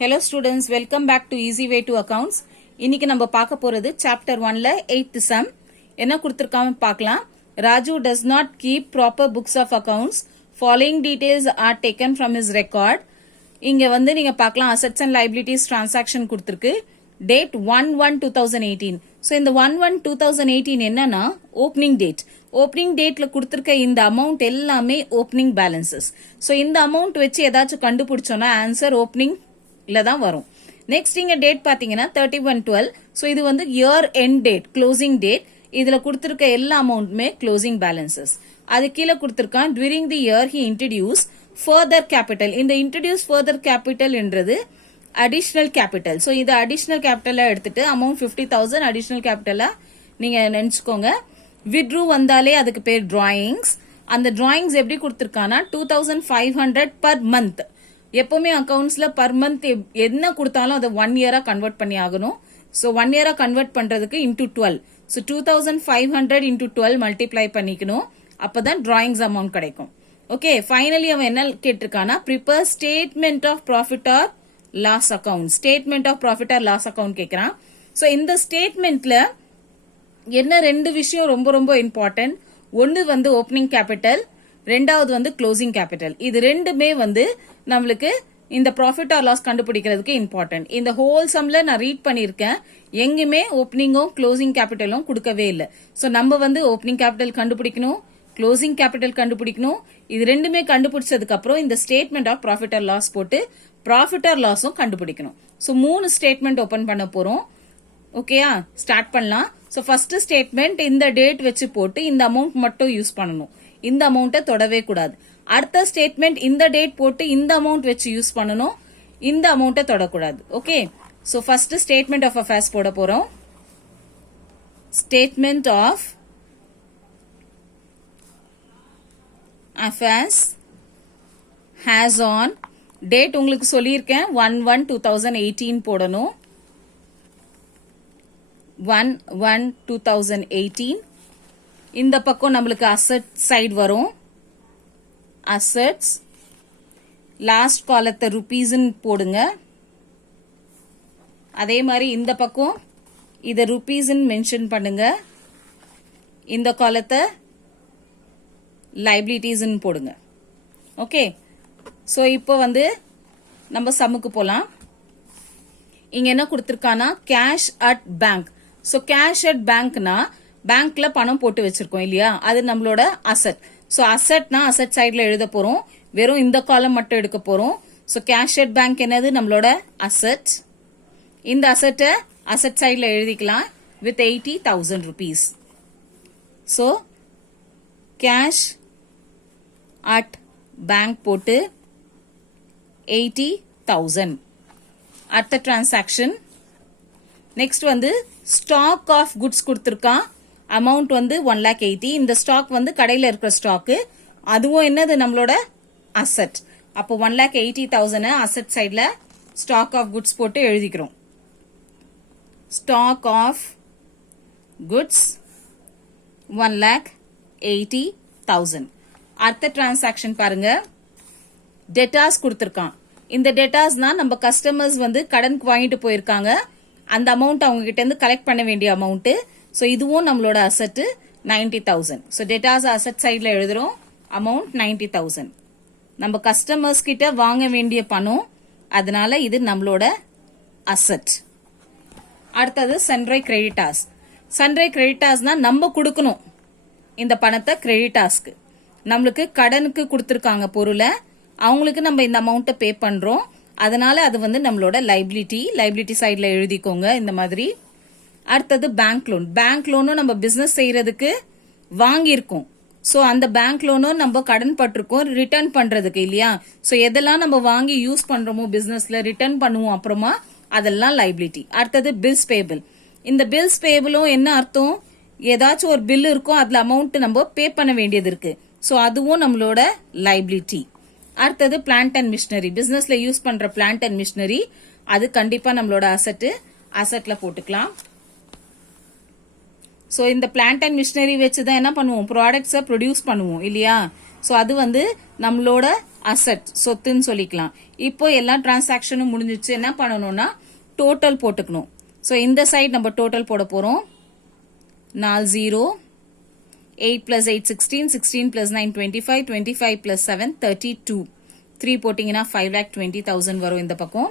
Hello students, welcome back to Easy Way to Accounts. இன்னைக்கு நம்ம பார்க்க போறது chapter 1ல 8th sum. என்ன கொடுத்திருக்காங்க பார்க்கலாம். Raju does not keep proper books of accounts. Following details are taken from his record. இங்க வந்து நீங்க பார்க்கலாம் assets and liabilities transaction கொடுத்திருக்கு. Date 1/1/2018. So இந்த 1/1/2018 என்னன்னா opening date. ஓப்பனிங் டேட்ல கொடுத்திருக்க இந்த அமௌண்ட் எல்லாமே ஓப்பனிங் பேலன்சஸ். ஸோ இந்த அமௌண்ட் வச்சு ஏதாச்சும் கண்டுபிடிச்சோம்னா ஆன்சர் ஓப்பனிங்ல தான் வரும். நெக்ஸ்ட் இங்க டேட் பாத்தீங்கன்னா 31/12. ஸோ இது வந்து year end date, closing date. இதுல கொடுத்திருக்க எல்லா அமௌண்ட்டுமே க்ளோசிங் பேலன்சஸ். அது கீழே கொடுத்திருக்கான் during the year he introduced further capital. இந்த introduce further capital என்றது அடிஷனல் கேபிட்டல். ஸோ இது அடிஷனல் கேபிட்டலா எடுத்துட்டு அமௌண்ட் 50,000 அடிஷனல் கேபிட்டலா நீங்க நினைச்சுக்கோங்க. விட்ரூ வந்தாலே அதுக்கு பேர் டிராயிங்ஸ். அந்த டிராயிங்ஸ் எப்படி கொடுத்திருக்கானா 2500 பர் மந்த். எப்பவுமே அக்கவுண்ட்ஸ்ல பர் மந்த் என்ன கொடுத்தாலும் அதை 1 இயரா கன்வெர்ட் பண்ணி ஆகணும். ஸோ 1 இயரா கன்வெர்ட் பண்றதுக்கு இன்டூ 12. ஸோ 2500 இன்டூ 12 மல்டிப்ளை பண்ணிக்கணும். அப்பதான் டிராயிங்ஸ் அமௌண்ட் கிடைக்கும். ஓகே, ஃபைனலி அவன் என்ன கேட்டிருக்கானா prepare statement of profit or loss account. Statement of profit or loss account கேட்கிறான். ஸோ இந்த ஸ்டேட்மெண்ட்ல என்ன ரெண்டு விஷயம் ரொம்ப ரொம்ப இம்பார்ட்டன்ட். ஒன்னு வந்து ஓப்பனிங் கேபிட்டல், ரெண்டாவது வந்து க்ளோசிங் கேபிட்டல். இது ரெண்டுமே வந்து நம்மளுக்கு இந்த ப்ராஃபிட் ஆர் லாஸ் கண்டுபிடிக்கிறதுக்கு இம்பார்ட்டன்ட். இந்த ஹோல் சம்ல நான் ரீட் பண்ணிருக்கேன், எங்குமே ஓப்பனிங்கும் க்ளோசிங் கேபிட்டலும் கொடுக்கவே இல்லை. ஸோ நம்ம வந்து ஓப்பனிங் கேபிட்டல் கண்டுபிடிக்கணும், க்ளோசிங் கேபிட்டல் கண்டுபிடிக்கணும். இது ரெண்டுமே கண்டுபிடிச்சதுக்கு அப்புறம் இந்த statement of profit or loss போட்டு ப்ராஃபிட் ஆர் லாஸும் கண்டுபிடிக்கணும். ஸோ 3 ஸ்டேட்மெண்ட் ஓபன் பண்ண போறோம். ஓகேயா, ஸ்டார்ட் பண்ணலாம். ஸோ ஃபர்ஸ்ட் ஸ்டேட்மெண்ட் இந்த டேட் வச்சு போட்டு இந்த அமௌண்ட் மட்டும் யூஸ் பண்ணணும், இந்த அமௌண்ட்டை தொடவே கூடாது. அடுத்த ஸ்டேட்மெண்ட் இந்த டேட் போட்டு இந்த அமௌண்ட் வச்சு யூஸ் பண்ணணும், இந்த அமௌண்ட்டை தொடக்கூடாது. Okay, so first statement of affairs போட போறோம். Statement of affairs as on date உங்களுக்கு சொல்லியிருக்கேன் 1/1/2018 போடணும். 1/1/2018. இந்த பக்கம் நம்மளுக்கு அசெட் சைடு வரும். அசெட்ஸ் லாஸ்ட் காலத்தை ருபீஸ் போடுங்க. அதே மாதிரி இந்த பக்கம் இத ருபீஸ் மென்ஷன் பண்ணுங்க. இந்த காலத்தை லைபிலிட்டிஸ் போடுங்க. ஓகே, சோ இப்போ வந்து நம்ம சம்முக்கு போலாம். இங்க என்ன கொடுத்திருக்கானா cash at bank. So cash at பேங்க்னா பேங்க்ல பணம் போட்டு வச்சிருக்கோம் இல்லையா, அது நம்மளோட அசெட். சோ அசெட்னா அசெட் சைட்ல எழுத போறோம், வெறும் இந்த காலம் மட்டும் எடுக்க போறோம். சோ கேஷ் அட் பேங்க் என்னது நம்மளோட அசெட். இந்த அசெட்டை அசெட் சைட்ல எழுதிக்கலாம் with 80,000 rupees. So cash at bank போட்டு 80,000. அடுத்த டிரான்சாக்ஷன். நெக்ஸ்ட் வந்து ஸ்டாக் ஆஃப் குட்ஸ் கொடுத்திருக்கான். அமௌண்ட் வந்து 1,80,000. இந்த ஸ்டாக் வந்து கடையில இருக்கிற ஸ்டாக், அதுவும் என்னது நம்மளோட அசெட். அப்போ 1,80,000 அசெட் சைட்ல ஸ்டாக் ஆஃப் குட்ஸ் போட்டு எழுதிக்கிறோம். Stock of goods 1,80,000. அடுத்த டிரான்சாக்ஷன் பாருங்க. டெட்டாஸ் கொடுத்திருக்கான். இந்த டெட்டாஸ்னா நம்ம கஸ்டமர்ஸ் வந்து கடனுக்கு வாங்கிட்டு போயிருக்காங்க, அந்த அமௌண்ட் அவங்க கிட்ட இருந்து கலெக்ட் பண்ண வேண்டிய அமௌண்ட். சோ இதுவும் நம்மளோட அசெட் 90,000. சோ டெட்டாஸ் அசெட் சைட்ல எழுதுறோம். அமௌண்ட் 90,000. நம்ம கஸ்டமர்ஸ் கிட்ட வாங்க வேண்டிய பணம், அதனால இது நம்மளோட அசெட். அடுத்தது சன்ரை கிரெடிட்டாஸ். சன்ரை கிரெடிட்டாஸ்னா நம்ம கொடுக்கணும் இந்த பணத்தை கிரெடிட்டாஸ்க்கு. நம்மளுக்கு கடனுக்கு கொடுத்திருக்காங்க பொருளை, அவங்களுக்கு நம்ம இந்த அமௌண்ட்டை பே பண்றோம், அதனால அது வந்து நம்மளோட லைபிலிட்டி சைட்ல எழுதிக்கோங்க இந்த மாதிரி. அடுத்தது பேங்க் லோன். பேங்க் லோனும் நம்ம பிசினஸ் செய்யறதுக்கு வாங்கியிருக்கோம். சோ அந்த பேங்க் லோனும் நம்ம கடன் பட்டிருக்கோம் ரிட்டர்ன் பண்றதுக்கு இல்லையா. சோ எதெல்லாம் நம்ம வாங்கி யூஸ் பண்றோமோ பிசினஸ்ல ரிட்டர்ன் பண்ணுவோம் அப்புறமா, அதெல்லாம் லைபிலிட்டி. அடுத்தது பில்ஸ் பேபிள். இந்த பில்ஸ் பேபிளும் என்ன அர்த்தம், ஏதாச்சும் ஒரு பில் இருக்கும், அதுல அமௌண்ட் நம்ம பே பண்ண வேண்டியது இருக்கு. சோ அதுவும் நம்மளோட லைபிலிட்டி. அடுத்தது பிளான்ட் அண்ட் மிஷினரி. பிசினஸ்ல யூஸ் பண்ற பிளான்ட் அண்ட் மிஷினரி, அது கண்டிப்பா நம்மளோட அசெட். அசெட்ல போட்டுக்கலாம். சோ இந்த பிளான்ட் அண்ட் மிஷினரி வச்சுதான் என்ன பண்ணுவோம், ப்ராடக்ட்ஸை ப்ரொடியூஸ் பண்ணுவோம் இல்லையா. ஸோ அது வந்து நம்மளோட அசெட் சொத்துன்னு சொல்லிக்கலாம். இப்போ எல்லா டிரான்சாக்ஷனும் முடிஞ்சிச்சு. என்ன பண்ணணும்னா டோட்டல் போட்டுக்கணும். ஸோ இந்த சைட் நம்ம டோட்டல் போட போறோம். 4 0 8 plus 8 16 16 plus 9 25 25 plus 7 32 3 போட்டிங்கன்னா 5,20,000 வரும். இந்த பக்கம்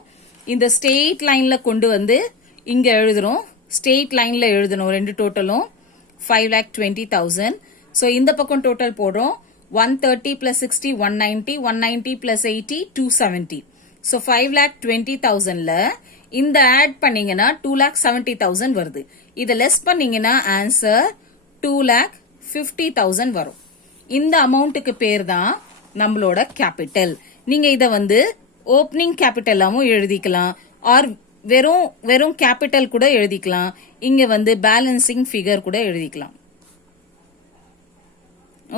இந்த ஸ்ட்ரெயிட் லைன்ல கொண்டு வந்து இங்க எழுதுறோம். ஸ்ட்ரெயிட் லைன்ல எழுதணும் ரெண்டு டோட்டலும் 5,20,000. ஸோ இந்த பக்கம் டோட்டல் போடுறோம். 130 plus 60 190 190 plus 80 270. ஸோ 5,20,000ல இந்த ஆட் பண்ணீங்கன்னா 2,70,000 வருது. இதை லெஸ் பண்ணீங்கன்னா ஆன்சர் 2,50,000 வரும். இந்த அமௌண்ட்டுக்கு பேர் தான் நம்மளோட கேபிட்டல். நீங்க இத வந்து ஓப்பனிங் கேபிட்டலாவும் எழுதிக்கலாம், ஆர் வெறும் கேபிட்டல் கூட எழுதிக்கலாம். இங்க வந்து பேலன்சிங் ஃபிகர் கூட எழுதிக்கலாம்.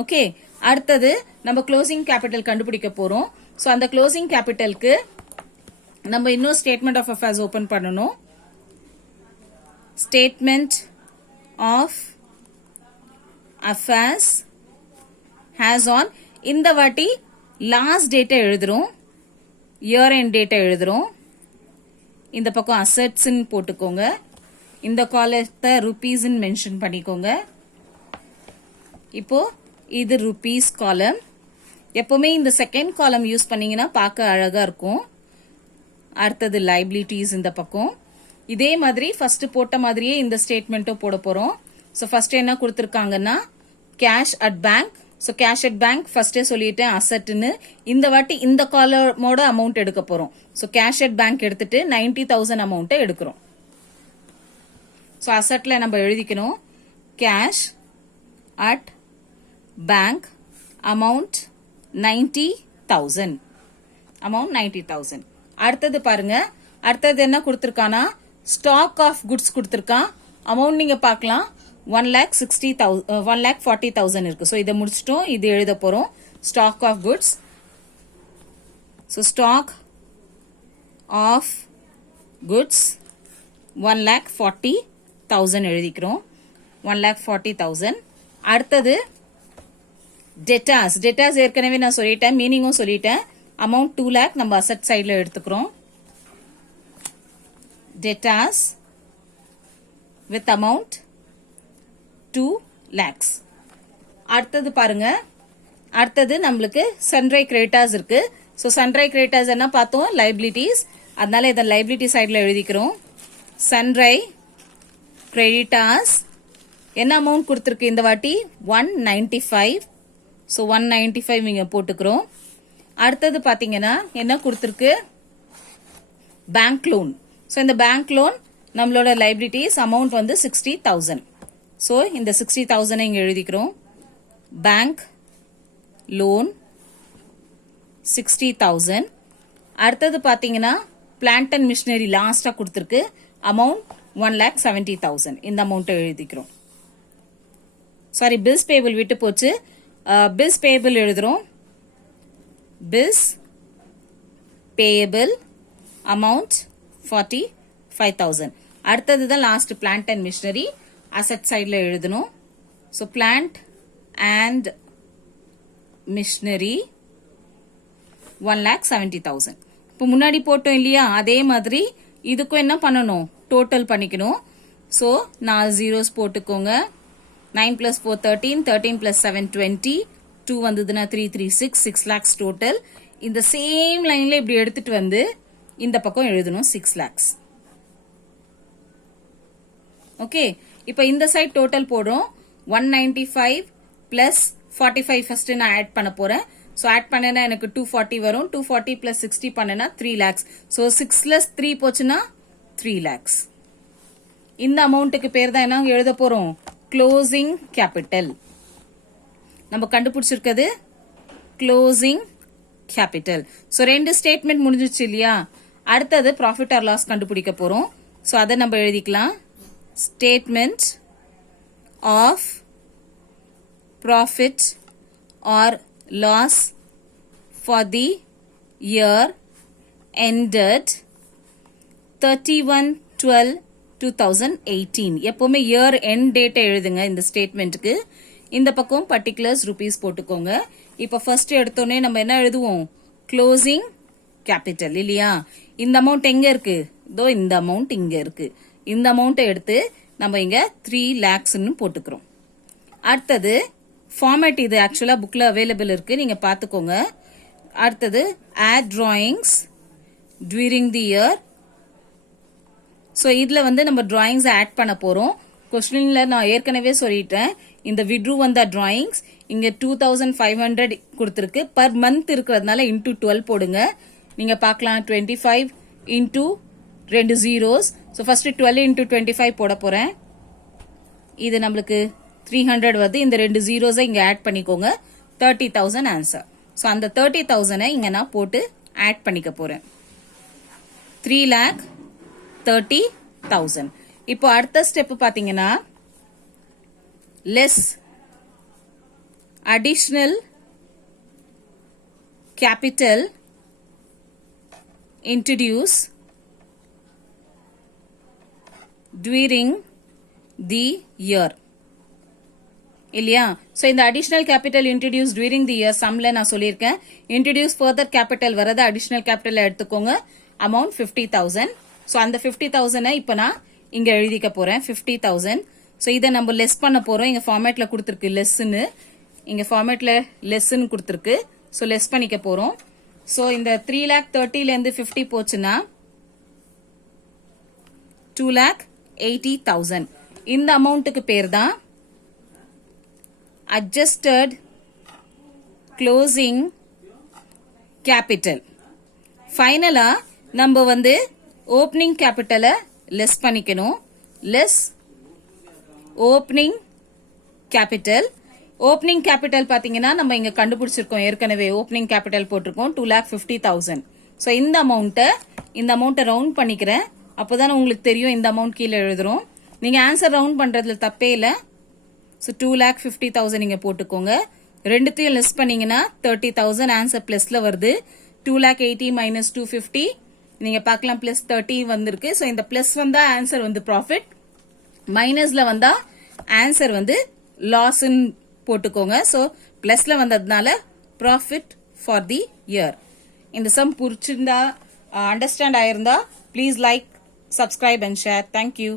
ஓகே, அடுத்தது நம்ம க்ளோசிங் கேபிட்டல் கண்டுபிடிக்க போறோம். ஸோ அந்த க்ளோசிங் கேபிட்டலுக்கு நம்ம இன்னும் ஸ்டேட்மெண்ட் ஆஃப் அஃபேர்ஸ் ஓபன் பண்ணணும். Statement of affairs as on. இந்த வாட்டி லாஸ்ட் டேட்டை எழுதுறோம், இயர் எண்ட் டேட்டை எழுதுறோம். இந்த பக்கம் அசெட்ஸ் போட்டுக்கோங்க, இந்த காலத்தை ருபீஸ் மென்ஷன் பண்ணிக்கோங்க. இப்போ இது ருபீஸ் காலம். எப்பவுமே இந்த செகண்ட் காலம் யூஸ் பண்ணீங்கன்னா பார்க்க அழகா இருக்கும். அடுத்தது லைபிலிட்டிஸ் இந்த பக்கம். இதே மாதிரி ஃபர்ஸ்ட் போட்ட மாதிரியே இந்த ஸ்டேட்மெண்ட்டும் போட போறோம். ஸோ ஃபர்ஸ்ட் என்ன கொடுத்துருக்காங்கன்னா cash at bank. So cash at bank ஃபர்ஸ்டே சொல்லிட்டேன் அசெட்னு. இந்த வாட்டி இந்த காலமோட அமௌண்ட் எடுக்க போறோம். ஸோ கேஷ் அட் பேங்க் எடுத்துட்டு 90,000 அமௌண்ட்டை எடுக்கிறோம். ஸோ அசெட்ல நம்ம எழுதிக்கணும் cash at bank amount 90,000. Amount 90,000. அடுத்தது பாருங்க, அடுத்தது என்ன கொடுத்திருக்கானா ஸ்டாக் ஆஃப் குட்ஸ் கொடுத்திருக்கான். அமௌண்ட் நீங்க பார்க்கலாம் 1,40,000 இருக்கு. ஸோ இதை முடிச்சிட்டோம், இது எழுத போறோம். Stock of goods. So stock of goods 1,40,000 எழுதிக்கிறோம். 1,40,000. அடுத்தது டெட்டாஸ். டெட்டாஸ் ஏற்கனவே நான் சொல்லிட்டேன், மீனிங்கும் சொல்லிட்டேன். அமௌண்ட் 2 lakh நம்ம அசெட் சைட்ல எடுத்துக்கிறோம். Debtors with amount 2 lakhs. அடுத்தது பாருங்க, அடுத்தது நம்மளுக்கு சன்ரை கிரெடிட்டாஸ் இருக்கு. ஸோ சன்ரை கிரெடிட்டாஸ் என்ன பார்த்தோம், லைபிலிட்டிஸ். அதனால இதை லைபிலிட்டி சைட்ல எழுதிக்கிறோம். சன்ரை கிரெடிட்டாஸ் என்ன அமௌண்ட் கொடுத்துருக்கு இந்த வாட்டி 195. ஸோ 195 இங்க போட்டுக்கிறோம். அடுத்தது பாத்தீங்கன்னா என்ன கொடுத்துருக்கு பேங்க் லோன். ஸோ இந்த பேங்க் லோன் நம்மளோட லைபிலிட்டிஸ் அமௌண்ட் வந்து 60,000. ஸோ இந்த 60,000 இங்க எழுதிக்கிறோம். Bank loan 60,000. அடுத்தது பாத்தீங்கன்னா பிளான்ட் அண்ட் மிஷினரி லாஸ்டா கொடுத்துருக்கு அமௌண்ட் 1,70,000. இந்த அமௌண்ட் எழுதிக்கிறோம். சாரி, பில்ஸ் பேபிள் விட்டு போச்சு. பில்ஸ் பேபிள் எழுதுறோம். Bills payable amount 45,000. அடுத்தது தான் last plant and machinery asset சைட்ல எழுதணும். So plant and machinery 1,70,000. இப்போ முன்னாடி போட்டோம் இல்லையா, அதே மாதிரி இதுக்கும் என்ன பண்ணணும், டோட்டல் பண்ணிக்கணும். ஸோ 4 zeros போட்டுக்கோங்க. 9 plus 4 13, 13 plus 7 20, 2 வந்ததுன்னா 3 3 6, 6 lakhs டோட்டல். இந்த சேம் லைன்ல இப்படி எடுத்துட்டு வந்து இந்த பக்கம் எழுதணும் 6 lakhs. ஓகே, இப்போ இந்த சைட் டோட்டல் போடுறோம். 195 பிளஸ் 45 ஃபர்ஸ்ட் நான் ஆட் பண்ண போறேன். ஸோ ஆட் பண்ணனா எனக்கு 240 வரும். 240 பிளஸ் 60 பண்ணனா 3 lakhs. ஸோ 6 + 3 போச்சுன்னா 3 lakhs. இந்த அமௌண்ட்டுக்கு பேர் தான் என்ன எழுத போறோம், க்ளோசிங் கேபிட்டல். நம்ம கண்டுபிடிச்சிருக்கிறது க்ளோசிங் கேபிட்டல். ஸோ 2 ஸ்டேட்மெண்ட் முடிஞ்சிச்சு இல்லையா. அடுத்தது ப்ராஃபிட் ஆர் லாஸ் கண்டுபிடிக்க போறோம். ஸோ அதை நம்ம எழுதிக்கலாம். Statement of profit or loss for the year ended 31/12/2018. எப்பவுமே இயர் எண்ட் டேட்டை எழுதுங்க இந்த ஸ்டேட்மெண்ட்டுக்கு. இந்த பக்கம் பர்டிகுலர்ஸ் ருபீஸ் போட்டுக்கோங்க. இப்போ ஃபர்ஸ்ட் எடுத்தோடனே நம்ம என்ன எழுதுவோம், க்ளோசிங் கேபிட்டல் இல்லையா. இந்த அமௌண்ட் எங்க இருக்கு, இதோ இந்த அமௌண்ட் இங்க இருக்கு. இந்த அமௌண்ட்டை எடுத்து நம்ம இங்க 3 lakhsன்னு போட்டுக்கிறோம். அடுத்தது ஃபார்மேட், இது ஆக்சுவலா புக்ல அவைலபிள் இருக்கு, நீங்க பாத்துக்கோங்க. அடுத்தது add drawings during the year. So இதுல வந்து நம்ம டிராயிங்ஸ் ஆட் பண்ண போறோம். கொஸ்டின்ல நான் ஏற்கனவே சொல்லிட்டேன், இந்த விட்ரூ வந்த டிராயிங்ஸ் இங்க 2500 கொடுத்துருக்கு. பர் மந்த் இருக்கிறதுனால இன்டூ 12 போடுங்க. நீங்க பார்க்கலாம் 25 into 2 zeros. So first 12 into 25 போட போறேன். இது நம்மளுக்கு 300 வருது. இந்த 2 zeros இங்க ஆட் பண்ணிக்கோங்க. 30,000 ஆன்சர். ஸோ அந்த 30,000 இங்க நான் போட்டு ஆட் பண்ணிக்க போறேன். 3,30,000. இப்போ அடுத்த ஸ்டெப் பாத்தீங்கன்னா less additional capital introduce during the year இல்லையா. சோ இந்த additional capital introduced during the year சம்ல நான் சொல்லியிருக்கேன். introduce further capital வரது additional capital எடுத்துக்கோங்க. amount 50,000. சோ அந்த 50,000 இப்ப நான் இங்க எழுதிக்க போறேன் 50,000. சோ இதை நம்ம லெஸ் பண்ண போறோம். இங்க ஃபார்மேட்ல கொடுத்திருக்கு லெஸ்ன்னு, இங்க ஃபார்மேட்ல லெஸ்ன்னு கொடுத்திருக்கு. சோ லெஸ் பண்ணிக்க போறோம். சோ இந்த 3,30,000 இருந்து 50 போச்சுன்னா 2,80,000. இந்த அமௌண்ட்டுக்கு பேர் தான் adjusted closing capital. ஃபைனலா நம்ம வந்து ஓப்பனிங் கேபிட்டலை லெஸ் பண்ணிக்கணும். Less opening capital. Opening capital பாத்தீங்கன்னா நம்ம இங்க கண்டுபிடிச்சிருக்கோம், ஏற்கனவே ஓப்பனிங் கேபிட்டல் போட்டிருக்கோம் 2,50,000. ஸோ இந்த அமௌண்ட்டை ரவுண்ட் பண்ணிக்கிறேன். அப்போதானே உங்களுக்கு தெரியும் இந்த அமௌண்ட் கீழே எழுதுறோம். நீங்க ஆன்சர் ரவுண்ட் பண்றதுல தப்பே இல்லை. ஸோ 2,50,000 நீங்க போட்டுக்கோங்க. ரெண்டுத்தையும் லெஸ் பண்ணீங்கன்னா 30,000 ஆன்சர் பிளஸ்ல வருது. 2,80,000 மைனஸ் 250 நீங்க பார்க்கலாம் பிளஸ் 30 வந்திருக்கு. ஸோ இந்த பிளஸ் வந்தா ஆன்சர் வந்து ப்ராஃபிட், மைனஸ்ல வந்தா ஆன்சர் வந்து லாஸ்ன்னு போட்டுக்கோங்க. ஸோ பிளஸ்ல வந்ததுனால ப்ராஃபிட் ஃபார் தி இயர். இந்த சம் புரிச்சிருந்தா, அண்டர்ஸ்டாண்ட் ஆயிருந்தா please like, subscribe and share. Thank you.